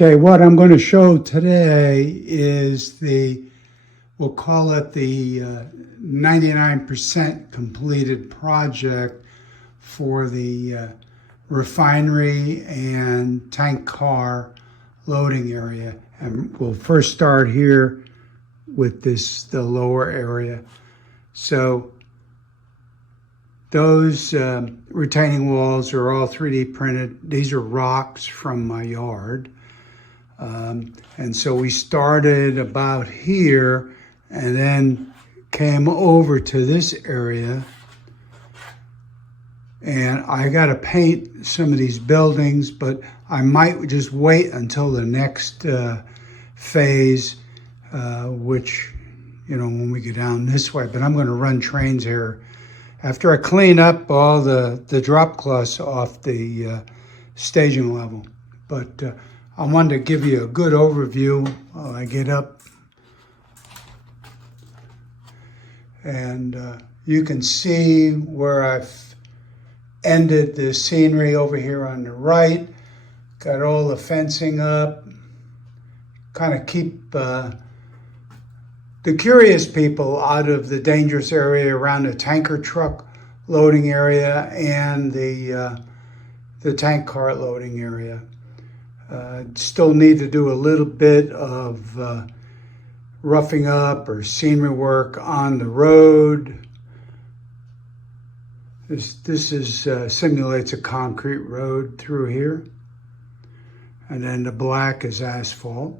Okay, what I'm going to show today is we'll call it the 99% completed project for the refinery and tank car loading area. And we'll first start here with the lower area. So those retaining walls are all 3D printed. These are rocks from my yard. And so we started about here and then came over to this area. And I got to paint some of these buildings, but I might just wait until the next phase, which, when we go down this way. But I'm going to run trains here after I clean up all the drop cloths off the staging level. But I wanted to give you a good overview while I get up. And you can see where I've ended the scenery over here on the right. Got all the fencing up. Kind of keep the curious people out of the dangerous area around the tanker truck loading area and the tank car loading area. Still need to do a little bit of roughing up or scenery work on the road. This simulates a concrete road through here, and then the black is asphalt.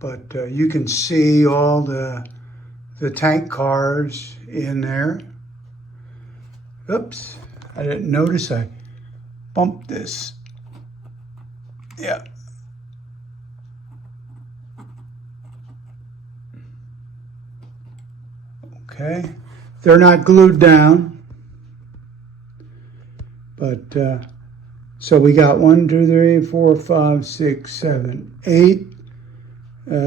But you can see all the tank cars in there. Oops, I didn't notice I bumped this. Yeah. Okay. They're not glued down. But so we got 1, 2, 3, 4, 5, 6, 7, 8,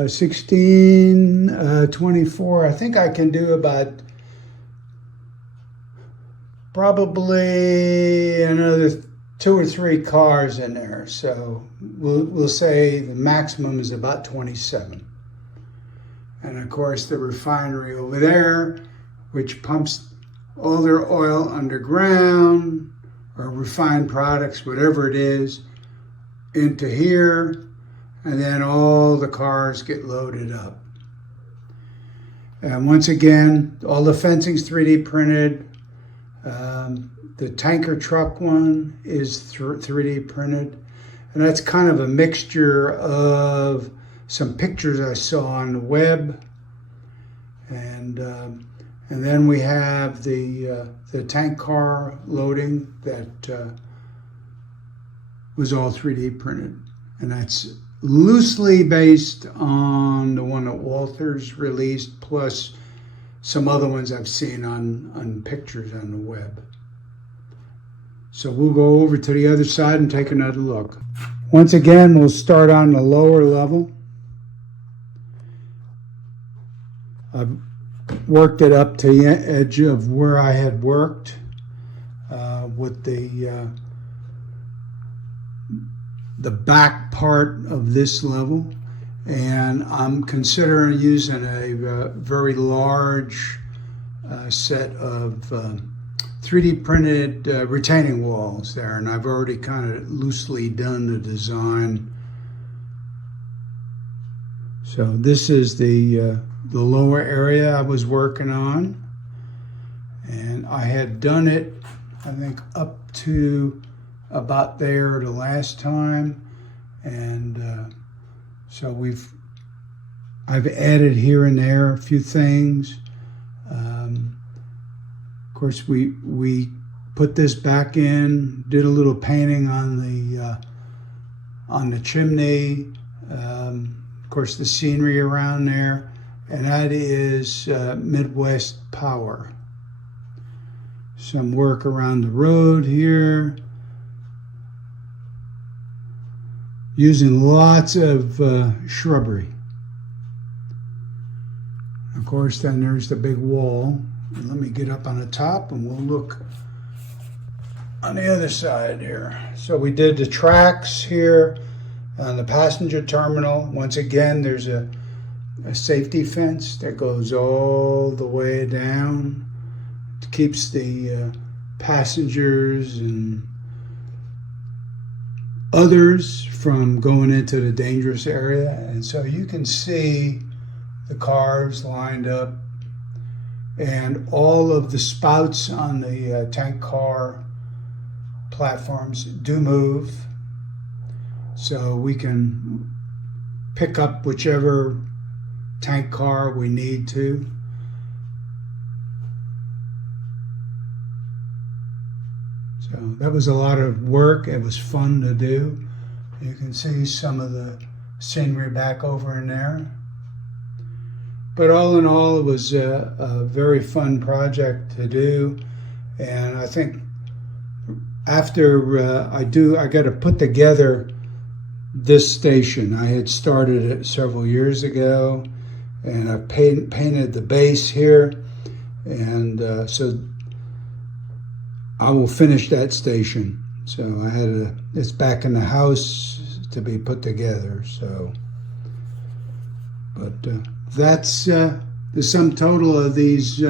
16, 24. I think I can do about probably another 2 or 3 cars in there. So we'll say the maximum is about 27. And of course the refinery over there, which pumps all their oil underground or refined products, whatever it is, into here, and then all the cars get loaded up. And once again, all the fencing's 3D printed. The tanker truck one is 3D printed. And that's kind of a mixture of some pictures I saw on the web. And then we have the tank car loading that was all 3D printed. And that's loosely based on the one that Walters released, plus some other ones I've seen on pictures on the web. So we'll go over to the other side and take another look. Once again, we'll start on the lower level. I've worked it up to the edge of where I had worked with the back part of this level. And I'm considering using a very large set of 3D printed retaining walls there, and I've already kind of loosely done the design. So this is the lower area I was working on, and I had done it, I think, up to about there the last time, and so I've added here and there a few things. Of course, we put this back in, did a little painting on the chimney. Of course, the scenery around there, and that is Midwest Power. Some work around the road here, using lots of shrubbery. Of course, then there's the big wall. And let me get up on the top and we'll look on the other side here. So we did the tracks here. On the passenger terminal, once again, there's a safety fence that goes all the way down. It keeps the passengers and others from going into the dangerous area. And so you can see the cars lined up, and all of the spouts on the tank car platforms do move, so we can pick up whichever tank car we need to. So that was a lot of work. It was fun to do. You can see some of the scenery back over in there. But all in all, it was a very fun project to do. And I think after I got to put together this station. I had started it several years ago, and I painted the base here. And so I will finish that station. So it's back in the house to be put together. So, but that's the sum total of these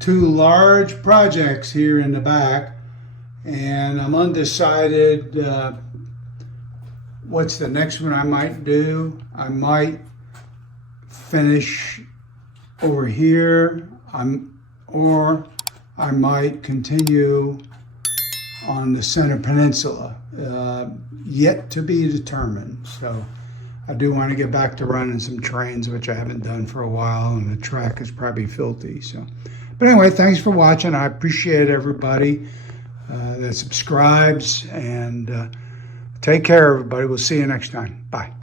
two large projects here in the back. And I'm undecided what's the next one I might do. I might finish over here, or I might continue on the center peninsula. Yet to be determined. So I do want to get back to running some trains, which I haven't done for a while, and the track is probably filthy. So, but anyway, thanks for watching. I appreciate everybody that subscribes, and take care, everybody. We'll see you next time. Bye.